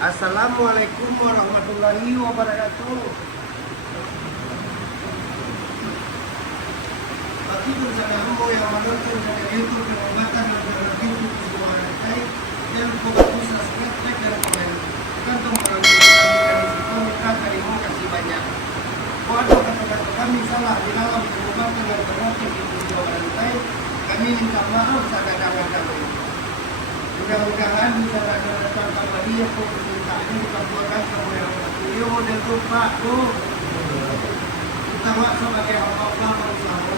Assalamualaikum warahmatullahi wabarakatuh. Bagi bencana umum yang menonton dari YouTube pengobatan alternatif untuk semua rantai, jangan lupa subscribe, like, dan komen. Kantong orang komentar terima kasih banyak. Kalau ada kata-kata kami salah di dalam pengobatan alternatif untuk semua rantai, kami minta maaf sedalam-dalamnya. Mudah-mudahan bisa datang sama dia kok permintaannya dikabulkan sama yang beliau model lupa tuh kita sebagai Allah berusaha